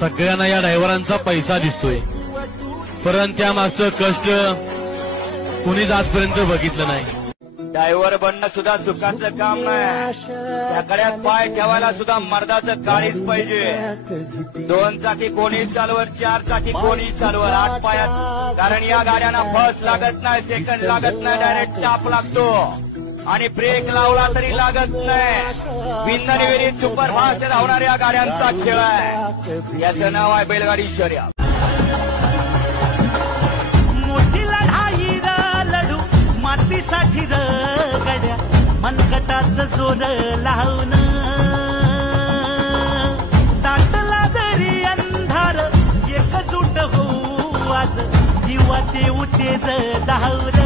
सगळ्यांना या ड्रायव्हरांचा पैसा दिसतोय, परंतु त्या मागचं कष्ट कुणीच आजपर्यंत बघितलं नाही। ड्रायव्हर बनणं सुद्धा सुखाचं काम नाही, सगळ्यात पाय ठेवायला सुद्धा मर्दाचं काळीच पाहिजे। 2 चाकी कोणी चालवर, 4 चाकी कोणी चालवर, 8 पायात, कारण या गाड्यांना फर्स्ट लागत नाही, सेकंड लागत नाही, डायरेक्ट टाप लागतो आणि ब्रेक लावला तरी लागत नाही। विंधन विहिरीत सुपरफास्ट धावणाऱ्या गाड्यांचा खेळ आहे, याचं नाव आहे बैलगाडी शर्यत। मातीसाठी रगड्या मनगटाचं जोर लावून, दाटला जरी अंधार एकजूट होऊ आज, दिवा देऊ तेज धावून।